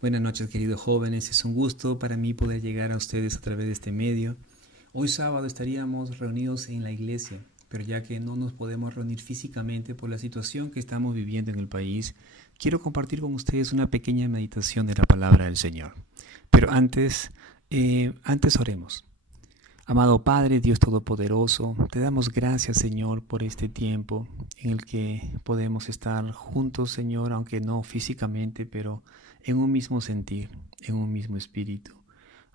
Buenas noches, queridos jóvenes. Es un gusto para mí poder llegar a ustedes a través de este medio. Hoy sábado estaríamos reunidos en la iglesia, pero ya que no nos podemos reunir físicamente por la situación que estamos viviendo en el país, quiero compartir con ustedes una pequeña meditación de la palabra del Señor. Pero antes oremos. Amado Padre, Dios Todopoderoso, te damos gracias, Señor, por este tiempo en el que podemos estar juntos, Señor, aunque no físicamente, pero en un mismo sentir, en un mismo espíritu.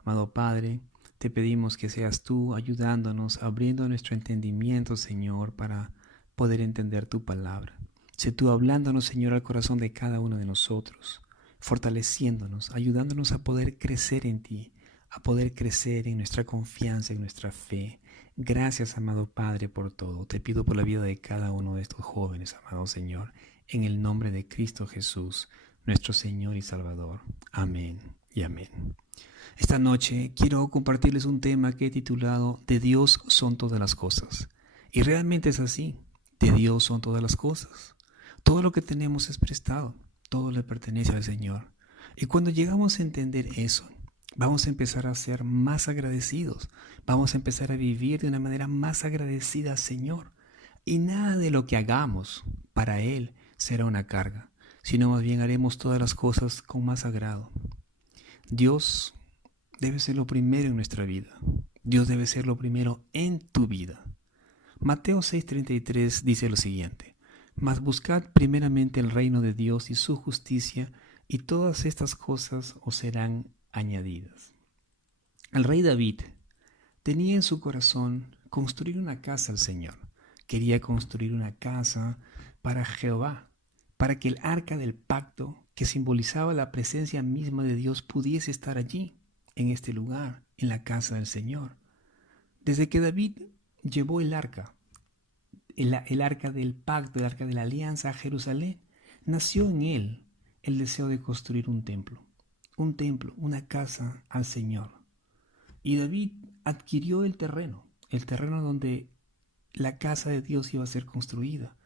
Amado Padre, te pedimos que seas tú ayudándonos, abriendo nuestro entendimiento, Señor, para poder entender tu palabra. Sé tú hablándonos, Señor, al corazón de cada uno de nosotros, fortaleciéndonos, ayudándonos a poder crecer en ti, a poder crecer en nuestra confianza, en nuestra fe. Gracias, amado Padre, por todo. Te pido por la vida de cada uno de estos jóvenes, amado Señor, en el nombre de Cristo Jesús, nuestro Señor y Salvador. Amén y amén. Esta noche quiero compartirles un tema que he titulado De Dios son todas las cosas. Y realmente es así. De Dios son todas las cosas. Todo lo que tenemos es prestado. Todo le pertenece al Señor. Y cuando llegamos a entender eso, vamos a empezar a ser más agradecidos. Vamos a empezar a vivir de una manera más agradecida al Señor. Y nada de lo que hagamos para Él será una carga, sino más bien haremos todas las cosas con más agrado. Dios debe ser lo primero en nuestra vida. Dios debe ser lo primero en tu vida. Mateo 6:33 dice lo siguiente: Mas buscad primeramente el reino de Dios y su justicia, y todas estas cosas os serán añadidas. El rey David tenía en su corazón construir una casa al Señor. Quería construir una casa para Jehová, para que el arca del pacto, que simbolizaba la presencia misma de Dios, pudiese estar allí, en este lugar, en la casa del Señor. Desde que David llevó el arca del pacto, el arca de la alianza a Jerusalén, nació en él el deseo de construir un templo, una casa al Señor. Y David adquirió el terreno donde la casa de Dios iba a ser construida.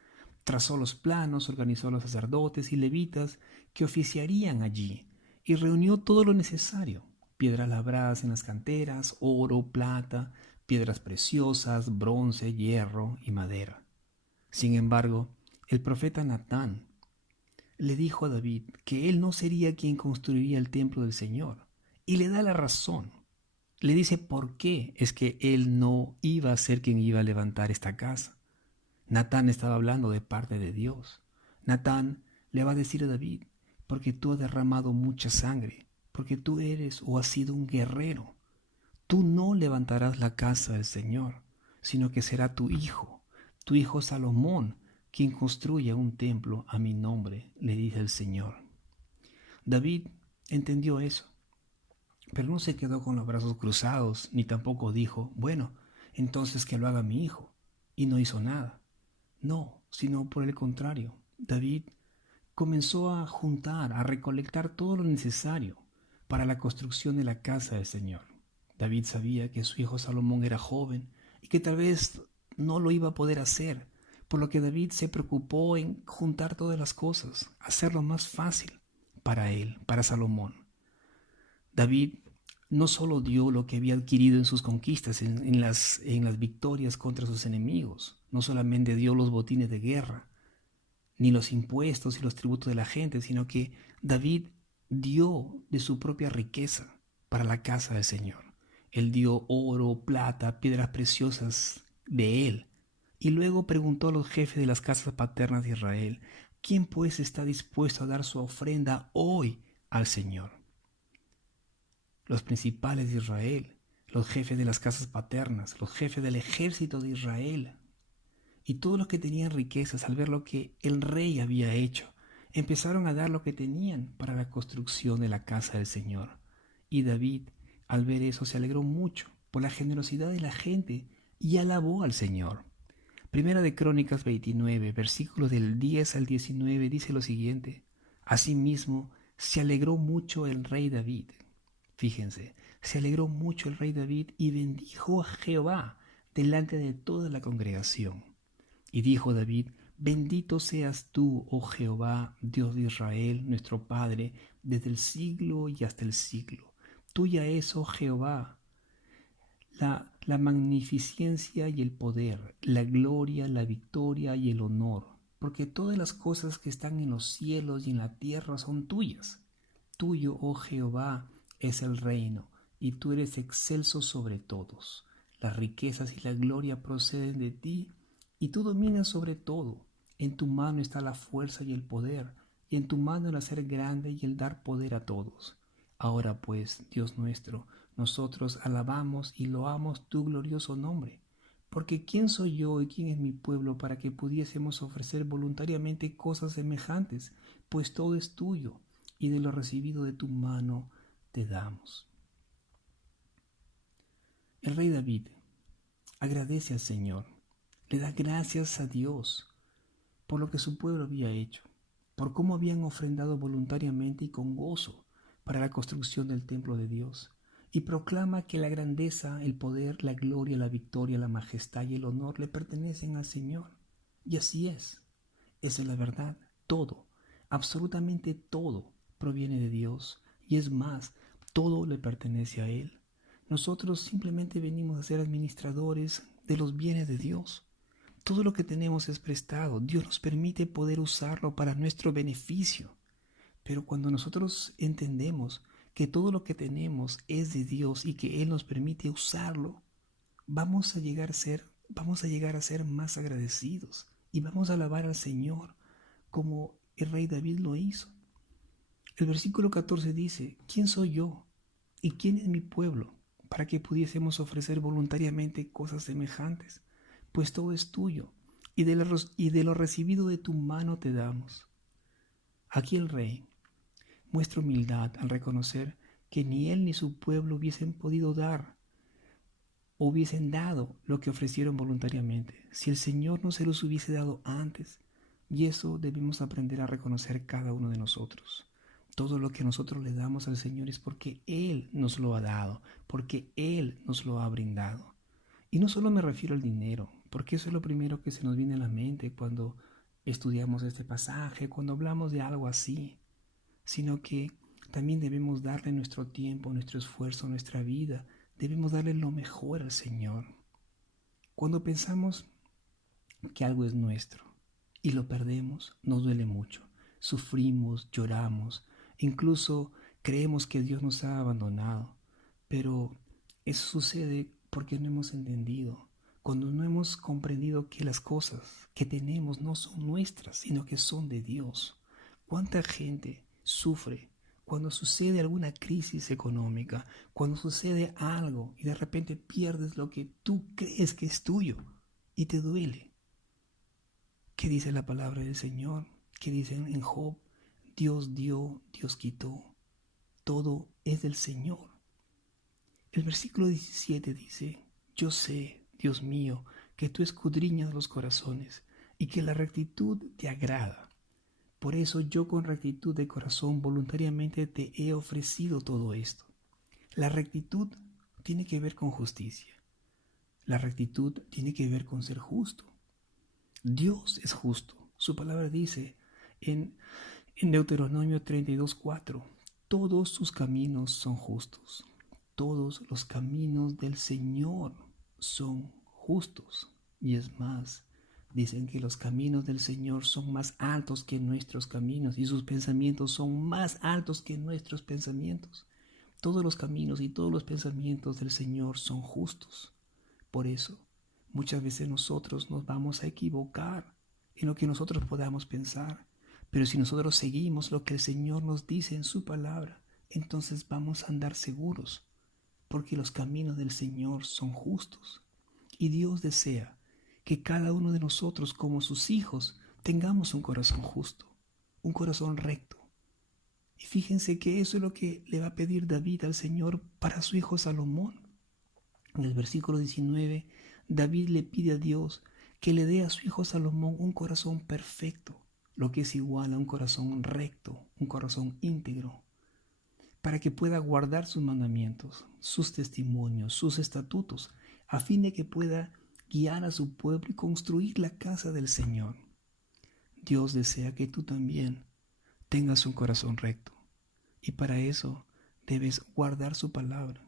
Trazó los planos, organizó a los sacerdotes y levitas que oficiarían allí y reunió todo lo necesario: piedras labradas en las canteras, oro, plata, piedras preciosas, bronce, hierro y madera. Sin embargo, el profeta Natán le dijo a David que él no sería quien construiría el templo del Señor, y le da la razón. Le dice por qué es que él no iba a ser quien iba a levantar esta casa. Natán estaba hablando de parte de Dios. Natán le va a decir a David: porque tú has derramado mucha sangre, porque tú eres o has sido un guerrero. Tú no levantarás la casa del Señor, sino que será tu hijo Salomón, quien construya un templo a mi nombre, le dice el Señor. David entendió eso, pero no se quedó con los brazos cruzados, ni tampoco dijo: bueno, entonces que lo haga mi hijo, y no hizo nada. No, sino por el contrario, David comenzó a juntar, a recolectar todo lo necesario para la construcción de la casa del Señor. David sabía que su hijo Salomón era joven y que tal vez no lo iba a poder hacer, por lo que David se preocupó en juntar todas las cosas, hacerlo más fácil para él, para Salomón. David no solo dio lo que había adquirido en sus conquistas, en las victorias contra sus enemigos, no solamente dio los botines de guerra, ni los impuestos y los tributos de la gente, sino que David dio de su propia riqueza para la casa del Señor. Él dio oro, plata, piedras preciosas de él. Y luego preguntó a los jefes de las casas paternas de Israel: ¿quién pues está dispuesto a dar su ofrenda hoy al Señor? Los principales de Israel, los jefes de las casas paternas, los jefes del ejército de Israel, y todos los que tenían riquezas, al ver lo que el rey había hecho, empezaron a dar lo que tenían para la construcción de la casa del Señor. Y David, al ver eso, se alegró mucho por la generosidad de la gente y alabó al Señor. Primera de Crónicas 29, versículos del 10 al 19, dice lo siguiente: Asimismo, se alegró mucho el rey David. Fíjense, se alegró mucho el rey David y bendijo a Jehová delante de toda la congregación. Y dijo David: Bendito seas tú, oh Jehová, Dios de Israel, nuestro Padre, desde el siglo y hasta el siglo. Tuya es, oh Jehová, la magnificencia y el poder, la gloria, la victoria y el honor, porque todas las cosas que están en los cielos y en la tierra son tuyas. Tuyo, oh Jehová, es el reino, y tú eres excelso sobre todos. Las riquezas y la gloria proceden de ti, y tú dominas sobre todo. En tu mano está la fuerza y el poder, y en tu mano el hacer grande y el dar poder a todos. Ahora pues, Dios nuestro, nosotros alabamos y loamos tu glorioso nombre. Porque ¿quién soy yo y quién es mi pueblo para que pudiésemos ofrecer voluntariamente cosas semejantes? Pues todo es tuyo, y de lo recibido de tu mano te damos. El rey David agradece al Señor, le da gracias a Dios por lo que su pueblo había hecho, por cómo habían ofrendado voluntariamente y con gozo para la construcción del templo de Dios, y proclama que la grandeza, el poder, la gloria, la victoria, la majestad y el honor le pertenecen al Señor. Y así es. Esa es la verdad. Todo, absolutamente todo, proviene de Dios. Y es más, todo le pertenece a Él. Nosotros simplemente venimos a ser administradores de los bienes de Dios. Todo lo que tenemos es prestado. Dios nos permite poder usarlo para nuestro beneficio. Pero cuando nosotros entendemos que todo lo que tenemos es de Dios y que Él nos permite usarlo, vamos a llegar a ser más agradecidos y vamos a alabar al Señor como el rey David lo hizo. El versículo 14 dice, ¿quién soy yo y quién es mi pueblo para que pudiésemos ofrecer voluntariamente cosas semejantes? Pues todo es tuyo y de lo recibido de tu mano te damos. Aquí el rey muestra humildad al reconocer que ni él ni su pueblo hubiesen podido dar o hubiesen dado lo que ofrecieron voluntariamente si el Señor no se los hubiese dado antes. Y eso debemos aprender a reconocer cada uno de nosotros. Todo lo que nosotros le damos al Señor es porque Él nos lo ha dado, porque Él nos lo ha brindado. Y no solo me refiero al dinero, porque eso es lo primero que se nos viene a la mente cuando estudiamos este pasaje, cuando hablamos de algo así, sino que también debemos darle nuestro tiempo, nuestro esfuerzo, nuestra vida. Debemos darle lo mejor al Señor. Cuando pensamos que algo es nuestro y lo perdemos, nos duele mucho. Sufrimos, lloramos, incluso creemos que Dios nos ha abandonado. Pero eso sucede porque no hemos entendido, cuando no hemos comprendido que las cosas que tenemos no son nuestras, sino que son de Dios. ¿Cuánta gente sufre cuando sucede alguna crisis económica, cuando sucede algo y de repente pierdes lo que tú crees que es tuyo y te duele? ¿Qué dice la palabra del Señor? ¿Qué dicen en Job? Dios dio, Dios quitó. Todo es del Señor. El versículo 17 dice, yo sé, Dios mío, que tú escudriñas los corazones y que la rectitud te agrada. Por eso yo con rectitud de corazón voluntariamente te he ofrecido todo esto. La rectitud tiene que ver con justicia. La rectitud tiene que ver con ser justo. Dios es justo. Su palabra dice en Deuteronomio 32:4, todos sus caminos son justos. Todos los caminos del Señor son justos. Y es más, dicen que los caminos del Señor son más altos que nuestros caminos y sus pensamientos son más altos que nuestros pensamientos. Todos los caminos y todos los pensamientos del Señor son justos. Por eso, muchas veces nosotros nos vamos a equivocar en lo que nosotros podamos pensar. Pero si nosotros seguimos lo que el Señor nos dice en su palabra, entonces vamos a andar seguros, porque los caminos del Señor son justos. Y Dios desea que cada uno de nosotros, como sus hijos, tengamos un corazón justo, un corazón recto. Y fíjense que eso es lo que le va a pedir David al Señor para su hijo Salomón. En el versículo 19, David le pide a Dios que le dé a su hijo Salomón un corazón perfecto, lo que es igual a un corazón recto, un corazón íntegro, para que pueda guardar sus mandamientos, sus testimonios, sus estatutos, a fin de que pueda guiar a su pueblo y construir la casa del Señor. Dios desea que tú también tengas un corazón recto. Y para eso debes guardar su palabra.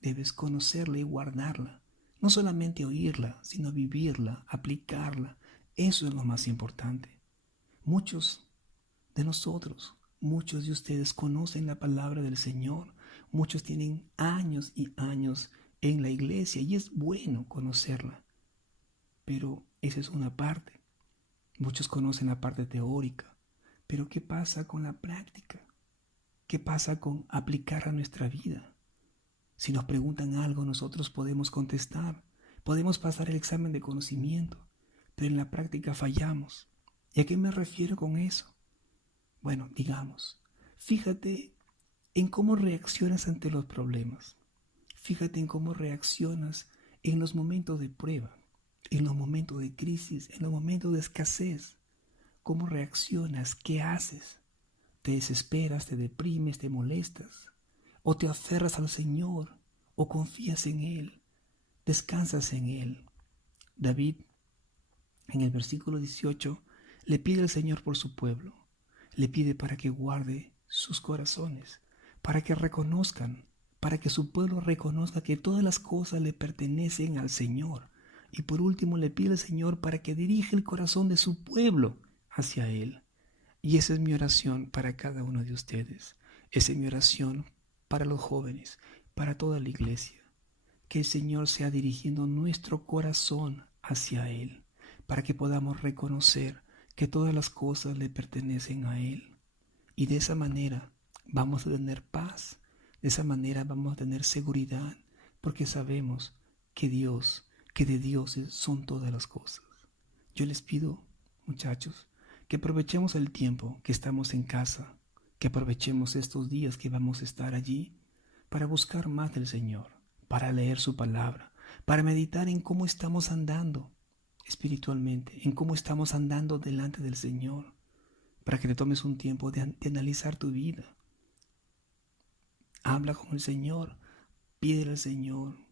Debes conocerla y guardarla. No solamente oírla, sino vivirla, aplicarla. Eso es lo más importante. Muchos de nosotros, muchos de ustedes conocen la palabra del Señor. Muchos tienen años y años en la iglesia y es bueno conocerla. Pero esa es una parte. Muchos conocen la parte teórica. Pero ¿qué pasa con la práctica? ¿Qué pasa con aplicar a nuestra vida? Si nos preguntan algo, nosotros podemos contestar. Podemos pasar el examen de conocimiento, pero en la práctica fallamos. ¿Y a qué me refiero con eso? Bueno, digamos, fíjate en cómo reaccionas ante los problemas. Fíjate en cómo reaccionas en los momentos de prueba, en los momentos de crisis, en los momentos de escasez. ¿Cómo reaccionas? ¿Qué haces? ¿Te desesperas, te deprimes, te molestas? ¿O te aferras al Señor? ¿O confías en Él? ¿Descansas en Él? David, en el versículo 18, le pide al Señor por su pueblo. Le pide para que guarde sus corazones, para que reconozcan, para que su pueblo reconozca que todas las cosas le pertenecen al Señor. Y por último le pide al Señor para que dirija el corazón de su pueblo hacia Él. Y esa es mi oración para cada uno de ustedes. Esa es mi oración para los jóvenes, para toda la iglesia. Que el Señor sea dirigiendo nuestro corazón hacia Él, para que podamos reconocer que todas las cosas le pertenecen a Él. Y de esa manera vamos a tener paz, de esa manera vamos a tener seguridad, porque sabemos que de Dios son todas las cosas. Yo les pido, muchachos, que aprovechemos el tiempo que estamos en casa, que aprovechemos estos días que vamos a estar allí para buscar más del Señor, para leer su palabra, para meditar en cómo estamos andando espiritualmente, en cómo estamos andando delante del Señor, para que te tomes un tiempo de analizar tu vida. Habla con el Señor, pídele al Señor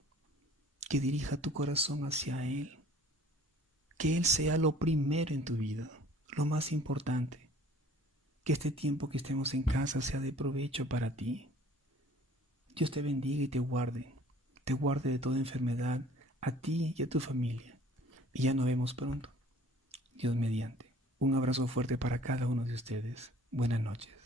que dirija tu corazón hacia Él, que Él sea lo primero en tu vida, lo más importante, que este tiempo que estemos en casa sea de provecho para ti. Dios te bendiga y te guarde de toda enfermedad, a ti y a tu familia. Y ya nos vemos pronto, Dios mediante. Un abrazo fuerte para cada uno de ustedes. Buenas noches.